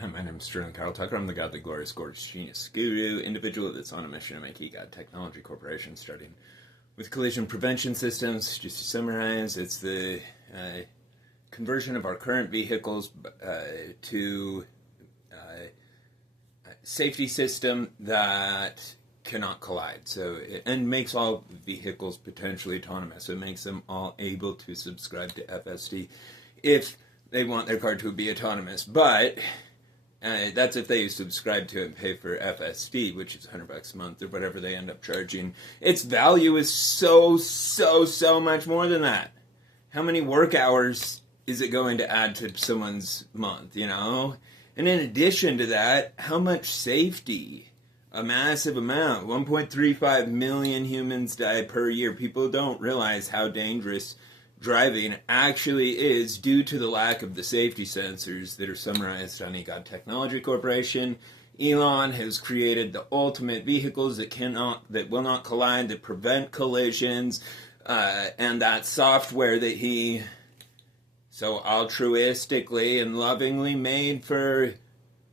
My name is Sterling Kyle Tucker. I'm the godly, glorious, gorgeous, genius guru individual that's on a mission to make EGOD Technology Corporation, starting with collision prevention systems. Just to summarize, it's the conversion of our current vehicles to a safety system that cannot collide. And makes all vehicles potentially autonomous. It makes them all able to subscribe to FSD if they want their car to be autonomous. But that's if they subscribe to it and pay for FSD, which is $100 a month or whatever they end up charging. Its value is so much more than that. How many work hours is it going to add to someone's month, you know? And in addition to that, how much safety? A massive amount. 1.35 million humans die per year. People don't realize how dangerous driving actually is due to the lack of the safety sensors that are summarized on EGOD Technology Corporation. Elon has created the ultimate vehicles that will not collide, that prevent collisions, and that software that he so altruistically and lovingly made for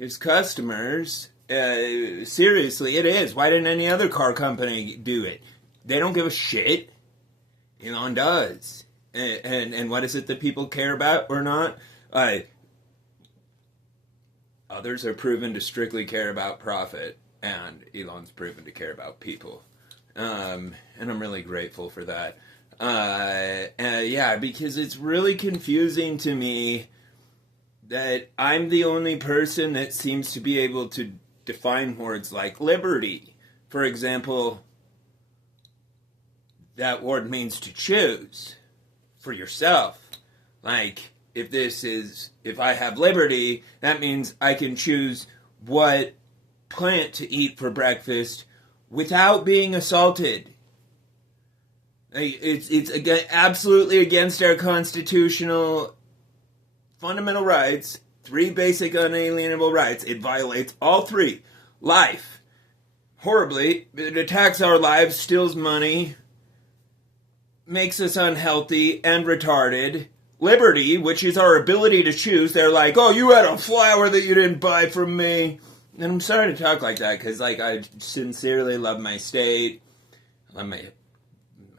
his customers. Seriously, it is. Why didn't any other car company do it? They don't give a shit. Elon does. And what is it that people care about or not? Others are proven to strictly care about profit, and Elon's proven to care about people. And I'm really grateful for that. Yeah, because it's really confusing to me that I'm the only person that seems to be able to define words like liberty. For example, that word means to choose for yourself. Like, if I have liberty, that means I can choose what plant to eat for breakfast without being assaulted. It's absolutely against our constitutional fundamental rights, 3 basic unalienable rights. It violates all 3. Life, horribly. It attacks our lives, steals money, makes us unhealthy and retarded. Liberty, which is our ability to choose. They're like, oh, you had a flower that you didn't buy from me. And I'm sorry to talk like that, because I sincerely love my state. I love my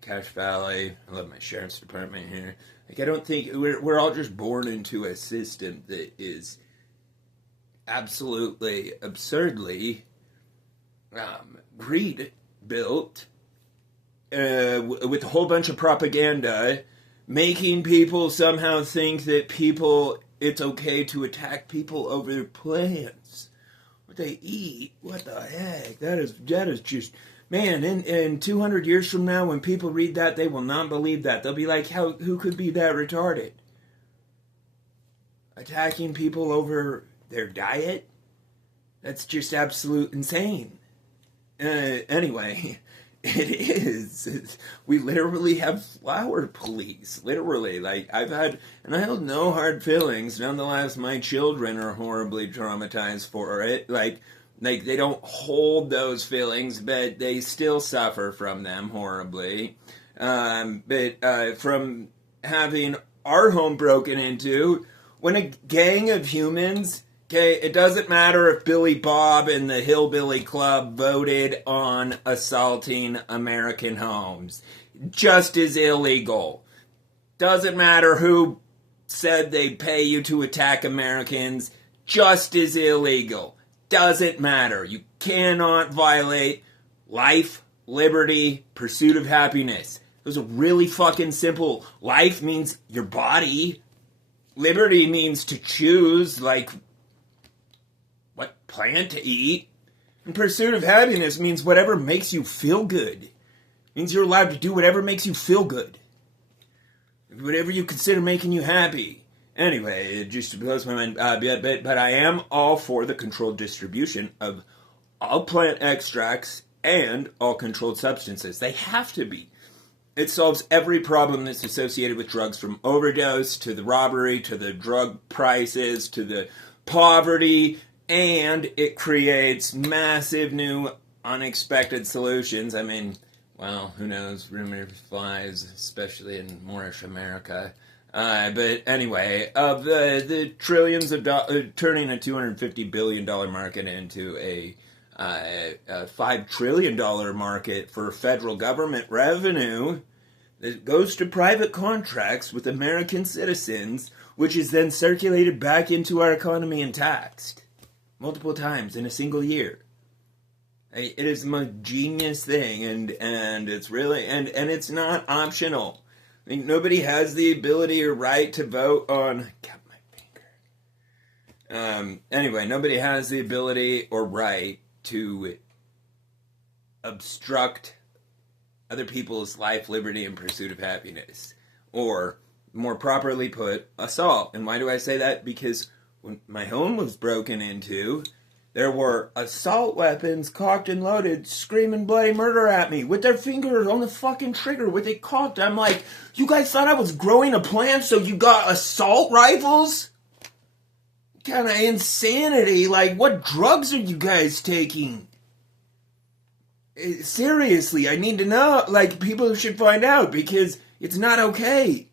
Cache Valley. I love my sheriff's department here. I don't think we're all just born into a system that is absolutely absurdly greed built, with a whole bunch of propaganda, making people somehow think that it's okay to attack people over their plants, what they eat. What the heck? That is just, man, in 200 years from now, when people read that, they will not believe that. They'll be like, who could be that retarded? Attacking people over their diet? That's just absolute insane. Anyway, it is. We literally have flower police. Literally. Like, I held no hard feelings. Nonetheless, my children are horribly traumatized for it. Like they don't hold those feelings, but they still suffer from them horribly. But from having our home broken into, when a gang of humans, okay, it doesn't matter if Billy Bob and the Hillbilly Club voted on assaulting American homes. Just as illegal. Doesn't matter who said they'd pay you to attack Americans. Just as illegal. Doesn't matter. You cannot violate life, liberty, pursuit of happiness. Those are really fucking simple. Life means your body. Liberty means to choose, like, what plant to eat. And pursuit of happiness means whatever makes you feel good. It means you're allowed to do whatever makes you feel good. Whatever you consider making you happy. Anyway, it just blows my mind a bit, but I am all for the controlled distribution of all plant extracts and all controlled substances. They have to be. It solves every problem that's associated with drugs, from overdose to the robbery to the drug prices to the poverty, and it creates massive new unexpected solutions. I mean, well, who knows, rumor flies, especially in Moorish America. But anyway, of the trillions of turning a $250 billion market into a $5 trillion market for federal government revenue that goes to private contracts with American citizens, which is then circulated back into our economy and taxed multiple times in a single year. It is the most genius thing, and it's really, and it's not optional. I mean, nobody has the ability or right to vote on. Got my finger. Anyway, nobody has the ability or right to obstruct other people's life, liberty, and pursuit of happiness, or more properly put, assault. And why do I say that? Because when my home was broken into, there were assault weapons cocked and loaded, screaming bloody murder at me with their finger on the fucking trigger with it cocked. I'm like, you guys thought I was growing a plant, so you got assault rifles? Kind of insanity. Like, what drugs are you guys taking? Seriously, I need to know. Like, people should find out, because it's not okay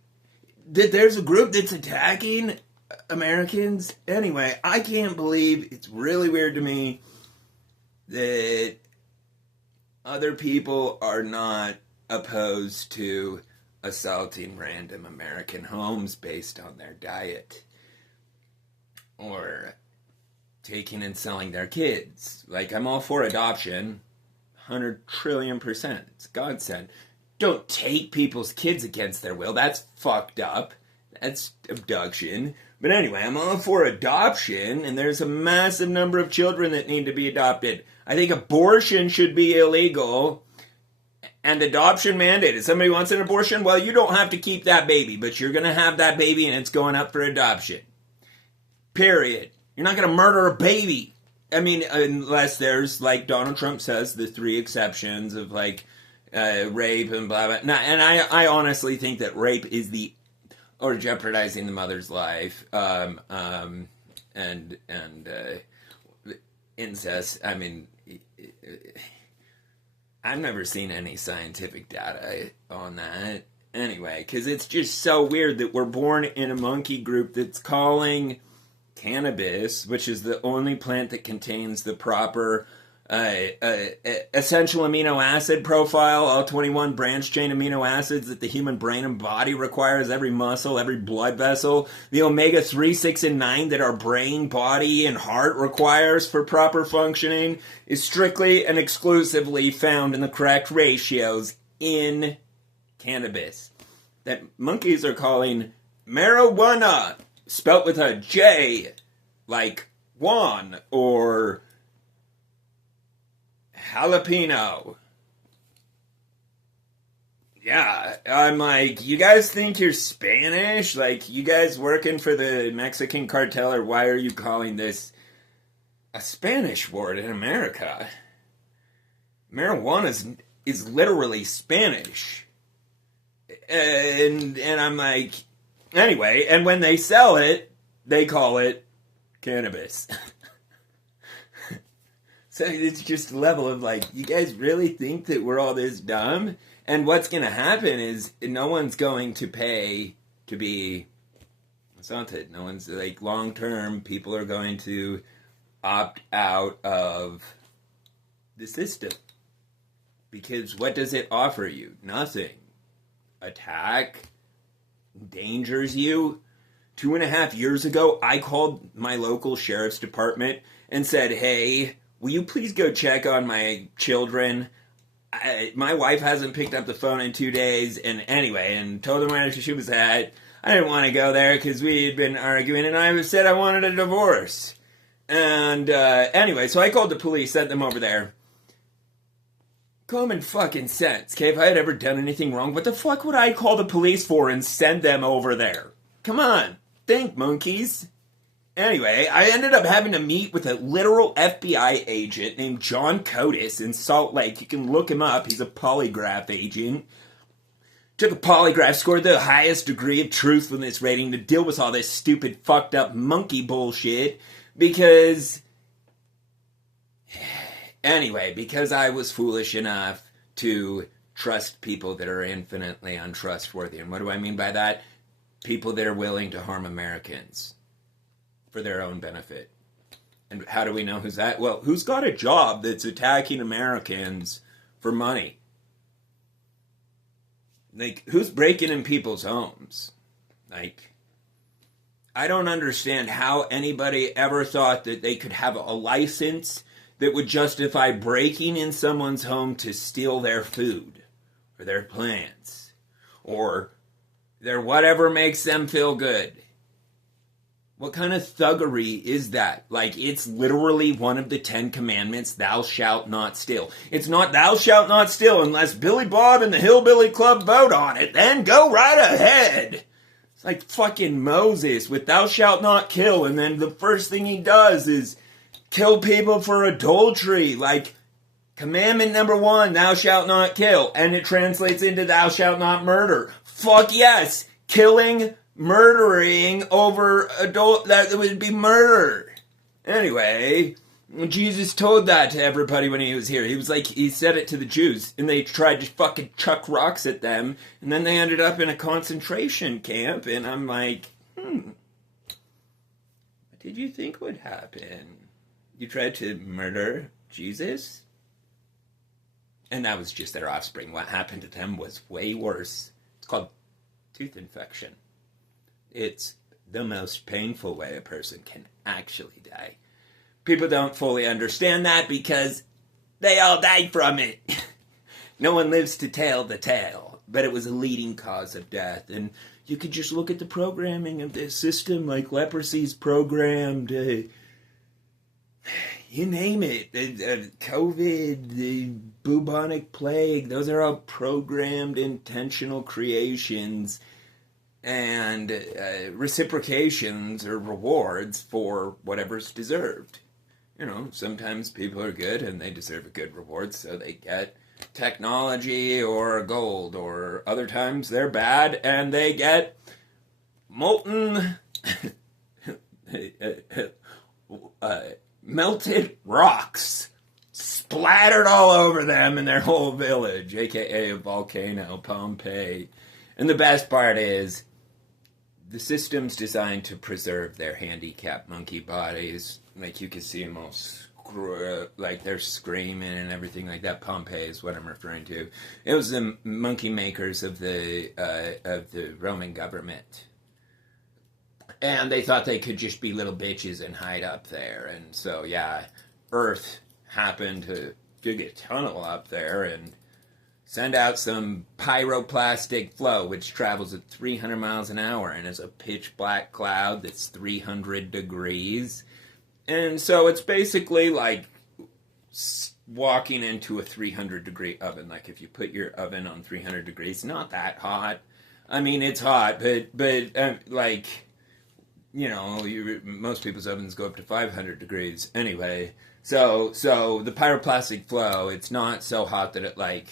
that there's a group that's attacking Americans. Anyway, I can't believe, it's really weird to me that other people are not opposed to assaulting random American homes based on their diet, or taking and selling their kids. Like, I'm all for adoption, 100 trillion%. It's godsend. Don't take people's kids against their will. That's fucked up. That's abduction. But anyway, I'm all for adoption, and there's a massive number of children that need to be adopted. I think abortion should be illegal, and adoption mandated. Somebody wants an abortion? Well, you don't have to keep that baby, but you're going to have that baby, and it's going up for adoption. Period. You're not going to murder a baby. I mean, unless there's, like Donald Trump says, the 3 exceptions of, like, rape and blah, blah. Nah, and I honestly think that rape is or jeopardizing the mother's life, and incest. I mean, I've never seen any scientific data on that. Anyway, because it's just so weird that we're born in a monkey group that's calling cannabis, which is the only plant that contains the proper essential amino acid profile, all 21 branch chain amino acids that the human brain and body requires, every muscle, every blood vessel, the omega 3, 6, and 9 that our brain, body, and heart requires for proper functioning is strictly and exclusively found in the correct ratios in cannabis that monkeys are calling marijuana, spelt with a J, like Juan, or jalapeno. Yeah, I'm like, you guys think you're Spanish? Like, you guys working for the Mexican cartel, or why are you calling this a Spanish word in America? Marijuana is literally Spanish. And I'm like, anyway, and when they sell it, they call it cannabis. So it's just a level of like, you guys really think that we're all this dumb? And what's going to happen is no one's going to pay to be assaulted. No one's, like, long term, people are going to opt out of the system. Because what does it offer you? Nothing. Attack endangers you. 2.5 years ago, I called my local sheriff's department and said, hey, will you please go check on my children? My wife hasn't picked up the phone in 2 days, and anyway, and told them where she was at. I didn't want to go there because we had been arguing, and I said I wanted a divorce. And anyway, so I called the police, sent them over there. Common fucking sense, okay? If I had ever done anything wrong, what the fuck would I call the police for and send them over there? Come on, think, monkeys. Anyway, I ended up having to meet with a literal FBI agent named John Codis in Salt Lake. You can look him up. He's a polygraph agent. Took a polygraph, scored the highest degree of truthfulness rating to deal with all this stupid, fucked up monkey bullshit. Because I was foolish enough to trust people that are infinitely untrustworthy. And what do I mean by that? people that are willing to harm Americans for their own benefit. And how do we know who's that? Well, who's got a job that's attacking Americans for money? Like, who's breaking in people's homes? Like, I don't understand how anybody ever thought that they could have a license that would justify breaking in someone's home to steal their food or their plants or their whatever makes them feel good. What kind of thuggery is that? Like, it's literally one of the 10 commandments, thou shalt not steal. It's not thou shalt not steal unless Billy Bob and the Hillbilly Club vote on it. Then go right ahead. It's like fucking Moses with thou shalt not kill, and then the first thing he does is kill people for adultery. Like, commandment number 1, thou shalt not kill, and it translates into thou shalt not murder. Fuck yes, killing, murdering over adult, that would be murder. Anyway, Jesus told that to everybody when he was here. He was like, he said it to the Jews, and they tried to fucking chuck rocks at them, and then they ended up in a concentration camp, and I'm like, what did you think would happen? You tried to murder Jesus? And that was just their offspring. What happened to them was way worse. It's called tooth infection. It's the most painful way a person can actually die. People don't fully understand that because they all died from it. No one lives to tell the tale, but it was a leading cause of death. And you could just look at the programming of this system, like leprosy's programmed, you name it, COVID, the bubonic plague, those are all programmed intentional creations and reciprocations or rewards for whatever's deserved. You know, sometimes people are good and they deserve a good reward, so they get technology or gold, or other times they're bad and they get molten melted rocks splattered all over them and their whole village, aka a volcano, Pompeii. And the best part is, the system's designed to preserve their handicapped monkey bodies. Like, you can see them all like they're screaming and everything like that. Pompeii is what I'm referring to. It was the monkey makers of the Roman government. And they thought they could just be little bitches and hide up there. And so, yeah, Earth happened to dig a tunnel up there and send out some pyroplastic flow, which travels at 300 miles an hour and is a pitch black cloud that's 300 degrees. And so it's basically like walking into a 300 degree oven. Like, if you put your oven on 300 degrees, not that hot. I mean, it's hot, but like, you know, most people's ovens go up to 500 degrees. Anyway, so the pyroplastic flow, it's not so hot that it, like,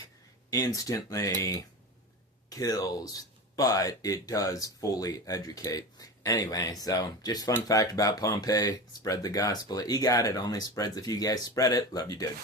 instantly kills, but it does fully educate. Anyway, so just fun fact about Pompeii. Spread the gospel. You got it. Only spreads if you guys spread it. Love you, dude.